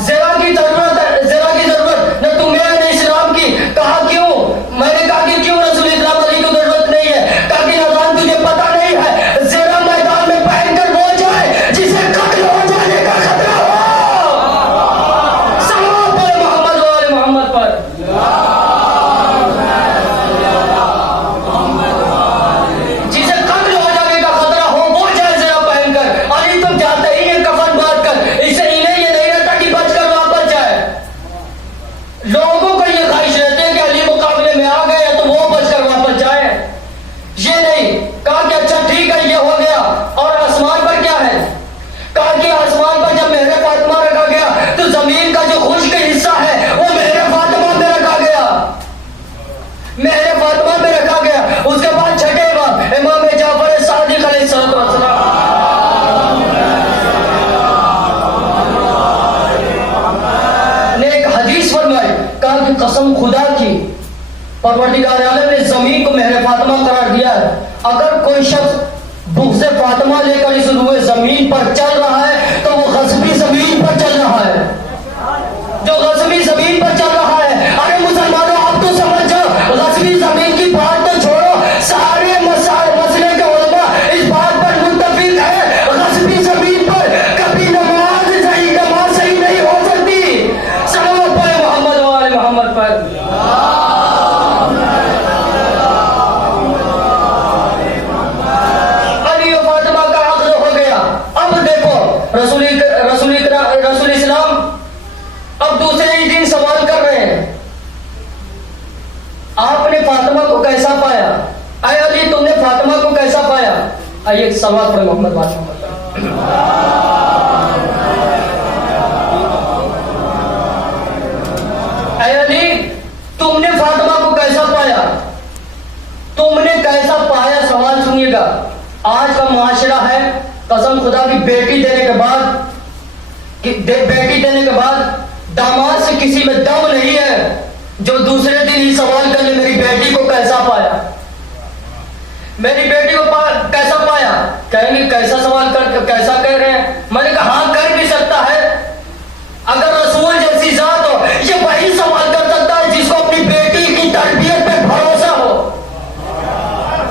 زرا کی ضرورت نہ تمہیں نہ اسلام کی. کہا کیوں؟ میں نے کہا کہ کیوں رسول اسلام علی کو ضرورت نہیں ہے. کہا کہ نظام تجھے پتہ نہیں ہے, زرا میدان میں پہن کر وہ جائے جسے قتل ہو جانے کا خطرہ ہو. صلوات پڑھ محمد و آل محمد پر. جسے قتل ہو جانے کا خطرہ ہو وہ جائے زرا پہن کر. علی تم جاتے ہی ہیں کفن باندھ کر, اس سے انہیں یہ نہیں رہتا کہ بچ کر واپس جائے. لوگوں کو یہ خواہش رہتی ہے کہ علی مقابلے میں آ گئے تو وہ بچ کر واپس جائے, یہ نہیں. کہا کہ اچھا ٹھیک ہے, یہ ہو گیا. اور آسمان پر کیا ہے؟ کہا کہ آسمان پر جب مہر فاطمہ رکھا گیا تو زمین کا جو خشک حصہ ہے وہ مہر فاطمہ میں رکھا گیا, مہر فاطمہ میں رکھا گیا. اس کے بعد چھٹے امام جعفر صادق علیہ السلام نے ایک حدیث فرمائی. کہا کہ قسم خدا کی, پروردگار عالم نے زمین کو مہر فاطمہ قرار دیا ہے. اگر کوئی شخص بغض فاطمہ لے کر اس روئے زمین پر چل رہا ہے تو وہ غصبی زمین پر چل رہا ہے, جو غصبی زمین پر چل رہا ہے. ارے مسلمانوں, آپ تو سمجھ جاؤ, غصبی زمین کی بات تو چھوڑو, سارے مسئلے کے علماء اس بات پر متفق ہے, غصبی زمین پر کبھی نماز صحیح نہیں ہو سکتی. صلوات پڑھ محمد و آل محمد پر. علی و فاطمہ کا عقد ہو گیا. اب دیکھو رسول اسلام اب دوسرے ہی دن سوال کر رہے ہیں, آپ نے فاطمہ کو کیسا پایا؟ اے علی تم نے فاطمہ کو کیسا پایا؟ آئیے سوال پڑھ محمد واسم. اے علی تم نے فاطمہ کو کیسا پایا؟ تم نے کیسا پایا؟ سوال سنیے گا. آج کا معاشرہ ہے, قسم خدا کی, بیٹی دینے کے بعد داماد سے کسی میں دم نہیں ہے جو دوسرے دن ہی سوال کر لے میری بیٹی کو کیسا پایا, میری بیٹی کو کیسا پایا. کہیں گے کیسا سوال کیسا کہہ رہے ہیں. میں نے کہا ہاں کر بھی سکتا ہے, اگر رسول جیسی ذات ہو یہ وہی سوال کر سکتا ہے جس کو اپنی بیٹی کی تربیت پہ بھروسہ ہو,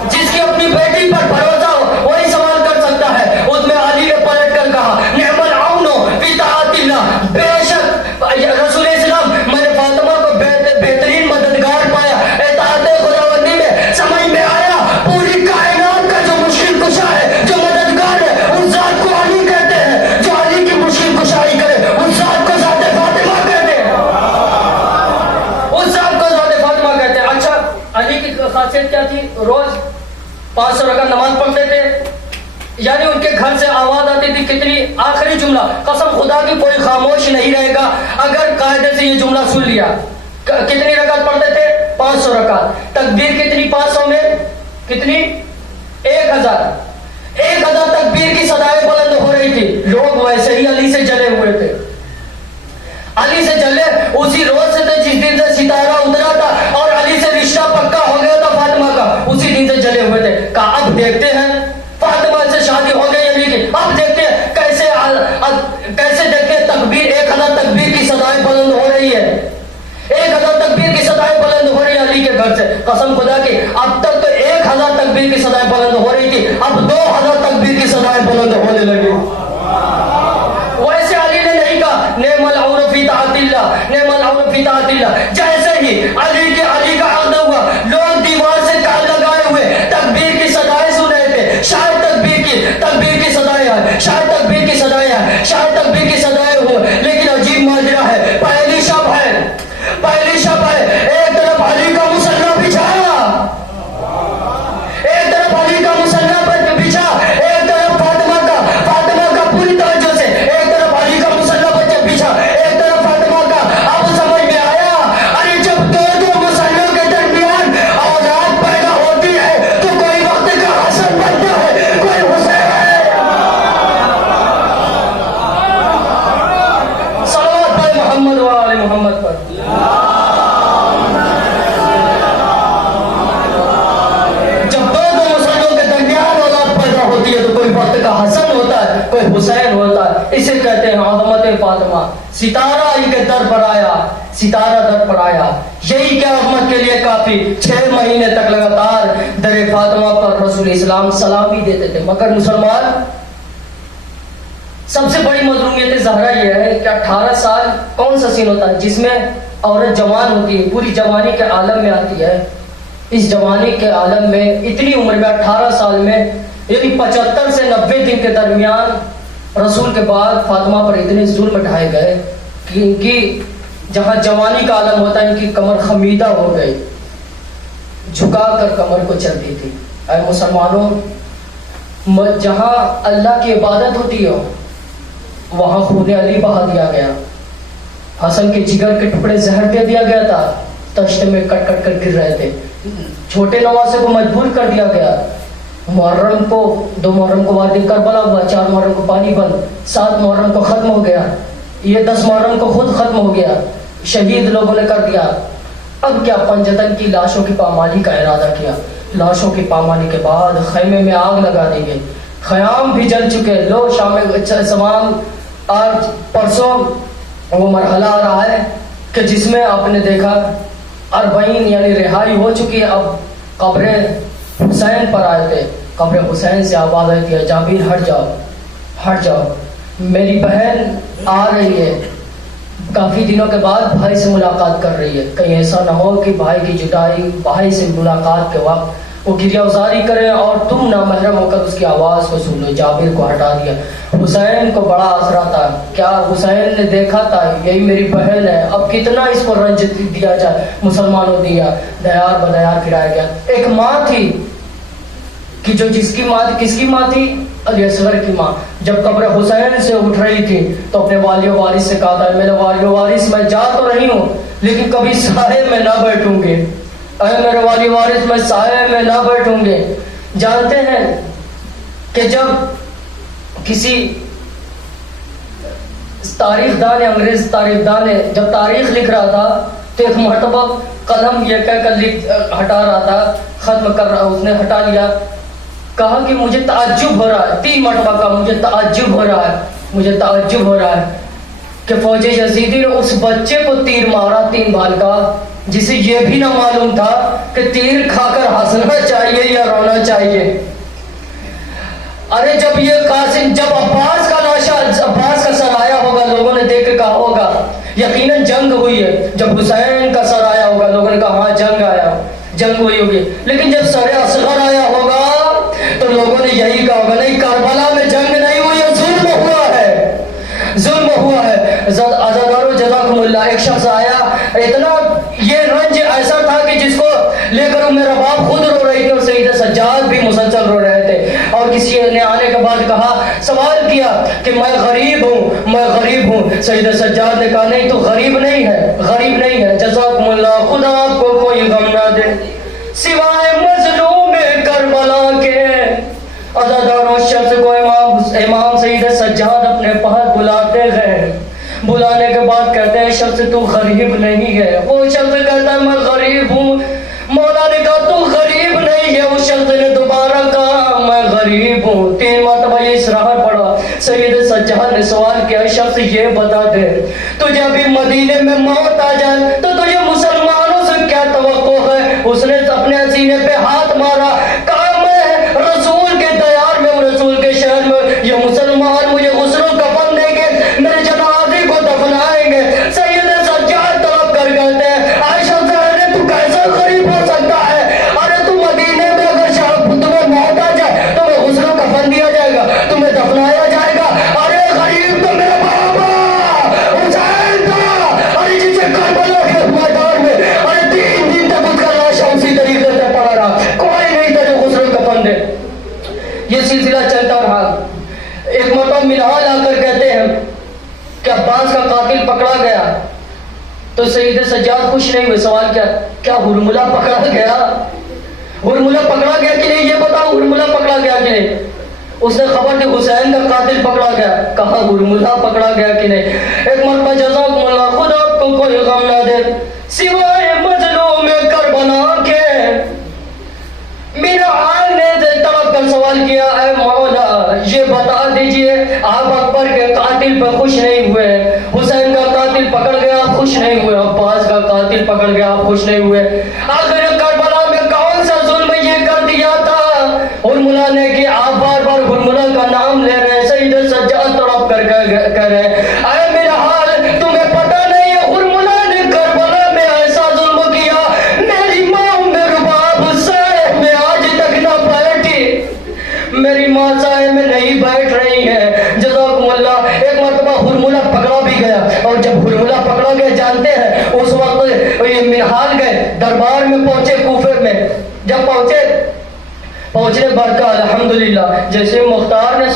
جس کی اپنی بیٹی پر بھروسہ ہو وہی سوال کر سکتا ہے. اس میں علی نے پلٹ کر کہا نعم العون فی طاعت اللہ, بے شک رسول اسلام میں نے فاطمہ کو بہترین مددگار پایا اطاعت خداوندی میں. سمجھ میں آیا, پوری کائنات کا جو مشکل کشا ہے, جو مددگار ہے, اس ذات کو علی کہتے ہیں. جو علی کی مشکل کشائی کرے اس ذات کو ذات فاطمہ کہتے ہیں, اس ذات کو ذات فاطمہ کہتے ہیں. اچھا علی کی خاصیت کیا تھی؟ روز 500 رکعت نماز پڑھتے تھے, یعنی ان کے گھر سے آواز آتی تھی کتنی, آخری جملہ, قسم خدا کی کوئی خاموش نہیں رہے گا اگر قاعدے سے یہ جملہ سن لیا. کتنی رکعت پڑھتے تھے؟ 500 رکعت. تکبیر کتنی 500 میں؟ کتنی؟ 1000 تکبیر کی صدائیں بلند ہو رہی تھی. لوگ ویسے ہی علی سے جلے ہوئے تھے, علی سے جلے اسی روز سے تھے جس دن سے ستارہ اترا تھا اور علی سے رشتہ پکا ہو گیا تھا فاطمہ کا, اسی دن سے جلے ہوئے تھے. کہا اب دیکھتے ہیں فاطمہ سے شادی ہو گئی علی کی, اب دیکھتے ہیں کیسے دیکھتے ہیں تکبیر 1000 تکبیر کی صدائیں بلند ہو رہی ہے, 1000 تکبیر کی صدائیں بلند ہو رہی ہے علی کے گھر سے. قسم خدا کی اب تک تو 1000 تکبیر کی صدائیں بلند ہو رہی تھی, اب 2000 تکبیر کی صدائیں بلند ہونے لگی. ویسے علی نے نہیں کہا نعم العون فی طاعت اللہ, نعم العون فی طاعت اللہ. جیسے ہی علی کا عقد ہوا, لوگ دیوار سے کان لگائے ہوئے تکبیر کی صدائیں سن رہے تھے. شاید تکبیر کی صدائیں آئے, شاید تکبیر کی صدائیں آئے, شاید تکبیر کی صدائیں ہو. لیکن عجیب ماجرا ہے, پہلی شب ہے, ایک طرف علی کا مصلی بچھایا, ایک طرف علی کا مصلی پر بچھا, ایک طرف فاطمہ کا پوری توجہ سے, ایک طرف علی کا مصلی پر بچھا, ایک طرف فاطمہ کا. اب سمجھ میں آیا, ارے جب دو مصلیوں کے درمیان اولاد پیدا ہوتی ہے تو کوئی وقت کا حسن بنتا ہے, کوئی حسین. صلوات پر محمد و آل محمد پر. حسن ہوتا ہے, کوئی حسین ہوتا ہے. اسے کہتے ہیں عظمت فاطمہ. ستارہ ان کے در پر آیا, یہی کیا عظمت کے لیے کافی. 6 مہینے تک لگاتار در فاطمہ پر رسول اسلام سلامی دیتے تھے. مگر مسلمان, سب سے بڑی مظلومیت زہرا یہ ہے کہ 18 سال کون سا سن ہوتا ہے جس میں عورت جوان ہوتی ہے, پوری جوانی کے عالم میں آتی ہے. اس جوانی کے عالم میں اتنی عمر میں 18 سال میں یعنی 75 سے 90 دن کے درمیان رسول کے بعد فاطمہ پر اتنے ظلم ڈھائے گئے کہ ان کی جہاں جوانی کا عالم ہوتا ہے ان کی کمر خمیدہ ہو گئی, جھکا کر کمر کو چلتی تھی. اے مسلمانوں, جہاں اللہ کی عبادت ہوتی ہے وہاں خون علی بہا دیا گیا. حسن کے جگر کے ٹکڑے زہر دے دیا گیا تھا, تشت میں کٹ کٹ کر گر رہے تھے. چھوٹے نواسے کو مجبور کر دیا گیا. محرم کو 2 محرم کو وادی کربلا ہوا, 4 محرم کو پانی بند, 7 محرم کو ختم ہو گیا, یہ 10 محرم کو خود ختم ہو گیا, شہید لوگوں نے کر دیا. اب کیا پنجتن کی لاشوں کی پامالی کا ارادہ کیا. لاشوں کی پامالی کے بعد خیمے میں آگ لگا دی گئی, خیام بھی جل چکے. لو شام سوام آج پرسوں وہ مرحلہ آ رہا ہے کہ جس میں آپ نے دیکھا 40 یعنی رہائی ہو چکی ہے. اب قبریں حسین پر آئے تھے, قبر حسین سے آواز آئی تھی جابر ہٹ جاؤ, میری بہن آ رہی ہے, کافی دنوں کے بعد بھائی سے ملاقات کر رہی ہے. کہیں ایسا نہ ہو کہ بھائی کی جدائی, بھائی سے ملاقات کے وقت وہ گریہ ازاری کرے اور تم نامحرم ہو کر اس کی آواز کو سن لو. جابر کو ہٹا دیا. حسین کو بڑا آسرا تھا, کیا حسین نے دیکھا تھا یہی میری بہن ہے, اب کتنا اس کو رنج دیا جائے. مسلمانوں دیا, دیار بدیار گرایا گیا. ایک ماں تھی کہ جو کس کی ماں تھی, علی اصغر کی ماں. جب قبر حسین سے اٹھ رہی تھی تو اپنے والی و وارث سے کہا تھا میرے والی و وارث میں جا تو رہی ہوں لیکن کبھی سائے میں نہ بیٹھوں گے, اے میرے والی وارث میں سائے میں نہ بیٹھوں گے. جانتے ہیں کہ جب کسی انگریز تاریخ دان نے جب تاریخ لکھ رہا تھا تو ایک مرتبہ قلم یہ کہہ کر ہٹا رہا تھا, ختم کر رہا, اس نے ہٹا لیا. کہا کہ مجھے تعجب ہو رہا ہے, 3 مرتبہ کہا مجھے تعجب ہو رہا ہے کہ فوج یزیدی نے اس بچے کو تیر مارا 3 بال کا, جسے یہ بھی نہ معلوم تھا کہ تیر کھا کر ہنسنا چاہیے یا رونا چاہیے. ارے جب یہ قاسم, جب عباس کا سر آیا ہوگا لوگوں نے دیکھ کے کہا ہوگا یقیناً جنگ ہوئی ہے. جب حسین کا سر آیا ہوگا لوگوں نے کہا ہاں جنگ ہوئی ہوگی. لیکن جب سر اصغر آیا ہوگا تو لوگوں نے یہی کہا ہوگا نہیں, کربلا میں جنگ نہیں ہوئی ہے, ظلم ہوا ہے. عزادارو جزاکم اللہ. ایک شخص آیا, اتنا یہ رنج ایسا تھا کہ جس کو لے کر میرا باپ خود رو رہی تھی اور سید سجاد بھی مسلسل رو رہے تھے. اور کسی نے آنے کے بعد سوال کیا کہ میں غریب ہوں. سید سجاد نے کہا نہیں تو غریب نہیں ہے. جزاکم اللہ, خدا آپ کو کوئی غم نہ دے سوائے مظلوم کربلا کے. عزاداروں شخص کو امام سید سجاد اپنے پاس بلاتے ہیں. بلانے کے بعد کہتے ہیں شخص تو غریب نہیں ہے. وہ شخص کہتا ہے میں غریب ہوں. مولا نے کہا تو غریب نہیں ہے. اس شخص نے دوبارہ کہا میں غریب ہوں. 3 مرتبہ یہ اصرار پڑا. سید سجاد نے سوال کیا شخص یہ بتا دے تجھے ابھی مدینے میں موت آ جائے تو تجھے مسلمانوں سے کیا توقع ہے. اس نے اپنے سینے پہ ہاتھ مارا، کہا میں رسول کے دیار میں ہوں، رسول کے شہر میں، یہ مسلمان مجھے غسل و کفن دیں گے، میرے جنازے کو دفنائیں گے۔ سید سجاد طلب کر کہتے ہیں عائشہ زہرا تو کیسا غریب ہو سکتا ہے؟ ارے تم مدینے میں اگر تمہیں موت آ جائے تمہیں غسل و کفن دیا جائے گا، تمہیں دفنایا جائے گا۔ ارے غریب تو میرا بابا حسین تھا، ارے جسے کربلا کے میدان میں ارے 3 دن تک اس کا لاش اسی طریقے سے پڑا رہا، کوئی نہیں تھا جو غسل و کفن دے۔ یہ سلسلہ چلتا رہا۔ ایک مرتبہ منہال آ کر کہتے ہیں کہ عباس کا قاتل پکڑا گیا تو سید سجاد خوش نہیں ہوئے۔ سوال کیا ہرملہ پکڑا گیا؟ ہرملہ پکڑا گیا کہ نہیں؟ یہ بتاؤ ہرملہ پکڑا گیا کہ نہیں؟ اس نے خبر دی حسین کا قاتل پکڑا گیا، کہا ہرملہ پکڑا گیا کہ نہیں؟ ایک مرتبہ جزاکم اللہ، خود آپ کو کوئی غم نہ دے سوائے مظلوم کربلا کے۔ میرا حال نے طلب کر سوال کیا، اے مولا یہ بتا دیجئے آپ اکبر کے قاتل پہ خوش نہیں ہوئے، حسین کا قاتل پکڑ گیا آپ خوش نہیں ہوئے، عباس کا قاتل پکڑ گیا آپ خوش نہیں ہوئے، آخر کربلا میں کون سا ظلم یہ کر دیا تھا؟ ہرملہ نے کہ آپ بار بار ہرملہ کا نام لے رہے ہیں، سید سجاد تڑپ کر کہہ رہے ہیں اے میرا حال تمہیں پتہ نہیں ہے ہرملہ نے کربلا میں ایسا ظلم کیا، میری ماں میں رباب سائے میں آج تک نہ بیٹھی، میری ماں سائے میں نہیں بیٹھ رہی ہے۔ جزاکم اللہ۔ ایک مرتبہ ہرملہ پکڑا بھی گیا، اور جب ہرملہ پکڑا گیا جانتے ہیں اس وقت یہ منہال گئے، دربار میں پہنچے کوفے میں، جب پہنچنے بعد کا الحمدللہ، جیسے مختار نے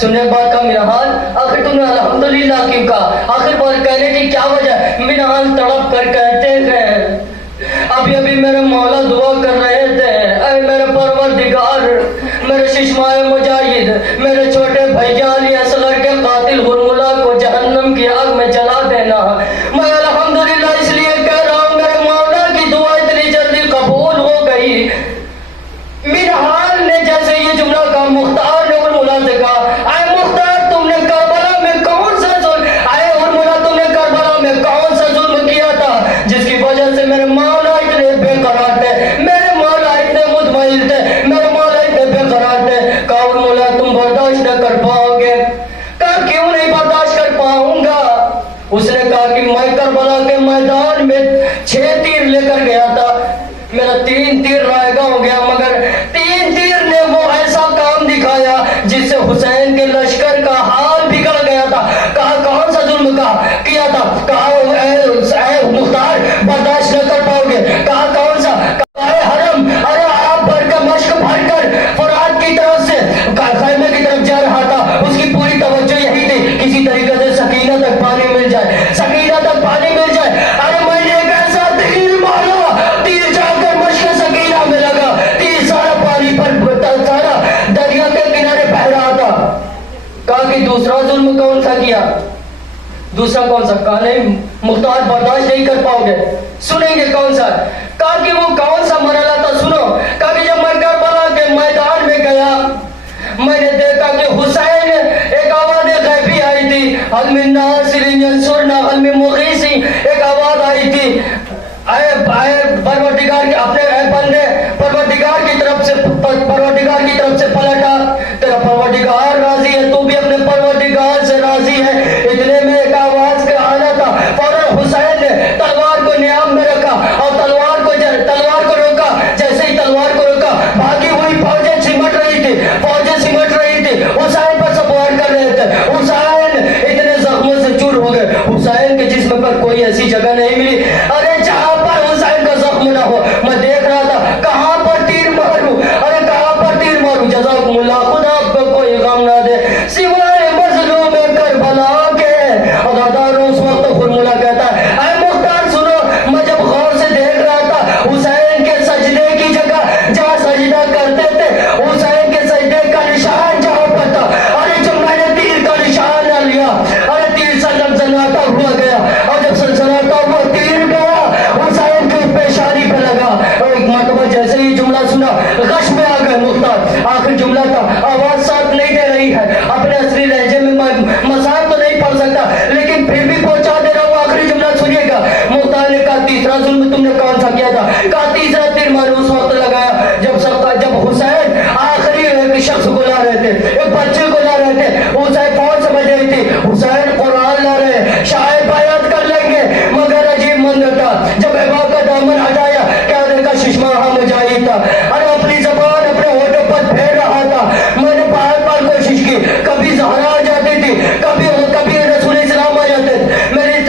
سننے بعد کا منہال آخر تم نے الحمدللہ کیوں کہا؟ آخر بات کہنے کی کیا وجہ؟ منہال تڑپ کر کہتے ہیں ابھی میرے مولا دعا کر رہے تھے، اے میرے پروردگار میرے ششمائے مجاہد میرے چھوٹے بھیا علی اصغر کے قاتل ہرملہ کو جہنم کی آگ میں جلا دینا۔ میں الحمدللہ اس لیے کہہ رہا ہوں میرے مولا کی دعا اتنی جلدی قبول ہو گئی۔ منہال نے جیسے یہ جملہ کہا، مختار نے ہرملہ سے کہا اے مختار تم نے کربلا میں کون سا ظلم، اے ہرملہ تم نے کربلا میں کون سا ظلم کیا تھا جس کی وجہ سے میرے مولا اتنے بے قرار تھے، میرے مولا اتنے مطمئن تھے، میرے مولا اتنے بے قرار تھے؟ کہا ہرملہ تم برداشت نہ کر پاؤ گے۔ کہا کیوں نہیں برداشت کر پاؤں گا؟ اس نے کہا کہ میں کربلا کے میدان میں 6 تیر لے کر گیا تھا، میرا 3 تیر رائے گا ہو گیا، مگر 3 تیر نے وہ ایسا کام دکھایا جس سے حسین کے لشکر کا حال بگڑ گیا تھا۔ کہا کون سا ظلم کیا تھا؟ کہا اے مختار برداشت نہ کر پاؤ گے۔ کہا کون سا؟ کہا اے حرم، ارے آپ بھر کر مشق بھر کر فرات کی طرف سے خیمے کی طرف جا رہا تھا، اس کی پوری توجہ یہی تھی کسی طریقے سے سکینہ تک پانی مل جائے، سکینہ تک پانی مل جائے۔ ارے میں نے ایک ایسا تیر مارا، تیر جا کر مشق سکینہ میں لگا، تیر سارا پانی پر سارا دریا کے کنارے بہ رہا تھا۔ کہا کہ دوسرا ظلم کون سا کیا؟ دوسرا کون سا؟ کہا نہیں مختار برداشت نہیں کر پاؤ گے، سنیں گے کون سا؟ کہا کہ وہ کون سا مرحلہ تھا سنو۔ کہا کہ جب میں کربلا کے میدان میں گیا میں نے دیکھا کہ حسین ایک آواز غیبی آئی تھی، حل من ناصر ینصرنا حل من مغیث، ایک آواز آئی تھی اے پروردگار کے اپنے اے بندے پروردگار کی طرف سے پلٹا، تیرا پروردگار راضی ہے، تو بھی اپنے پروردگار سے راضی ہے۔ اتنے میں ایک آواز کا آنا تھا، فوراً حسین نے تلوار کو نیام میں رکھا اور تلوار کو روکا، جیسے ہی تلوار کو روکا بھاگی ہوئی فوجیں سمٹ رہی تھی، حسین پر سب وار کر رہے تھے، حسین اتنے زخموں سے چور ہو گئے، حسین کے جسم پر کوئی ایسی جگہ نہیں ملی، ارے جہاں پر حسین کا زخم نہ ہو میں دیکھ رہا تھا کہاں پر تیر ماروں، ارے کہاں پر تیر ماروں۔ جزاکم اللہ، خدا آپ کو کوئی غم نہ دے سوائے مظلوم کربلا کے۔ عزادار اس وقت ہرملہ کہتا ہے اے مختار سنو، میں جب غور سے دیکھ رہا تھا حسین کے سجدے کی جگہ جہاں سجدہ کرتے تھے، حسین کے سجدے کا نشان جہاں پر تھا، ارے جب میں نے تیر کا نشان نہ لیا، ارے تیر سنسناتا ہوا گیا، اور جب سنسناتا ہوا تیر گیا حسین کی پیشانی پہ لگا، اور ایک مرتبہ جیسے ہی جملہ سنا غش میں آ گئے مختار۔ آخر جملہ تھا، آواز ساتھ نہیں دے رہی ہے، اپنے اصلی لہجے میں مسائل تو نہیں پڑھ سکتا لیکن پھر بھی پہنچا دے رہا ہوں، آخری جملہ سنیے گا۔ مختار نے کہا تیسرا ظلم تم نے کون سا کیا تھا؟ کہا تیسرا تیر مجاہد تھا، اور اپنی زبان اپنے ہونٹوں پر پھیر رہا تھا. میں نے بار بار کوشش کی، کبھی زہرا آ جاتی تھی، کبھی رسول اسلام آ جاتے تھے،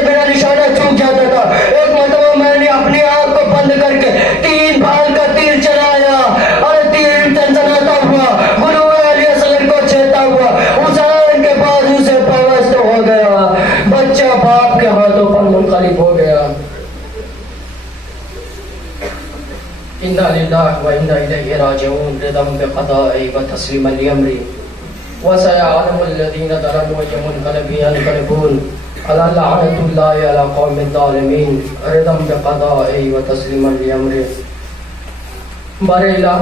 میرا نشانہ چوک جاتا تھا. ایک مرتبہ میں نے اپنی آنکھ کو بند کر کے 3 بال کا تیر چلایا اور تیر تنزناتا ہوا غلوہ علی اصغر کو چھیڑتا ہوا حسین کے بازو سے پیوست ہو گیا. بچہ باپ کے ہاتھوں پر منقلب ہو گیا. انا للہ و انا الیہ راجعون رضا بقضاء و تسلیما لامری وسيعلم الذين ظلموا اي منقلب ينقلبون الا لعنة الله على قوم الظالمين رضا بقضاء و تسلیما لامری. بارے الہ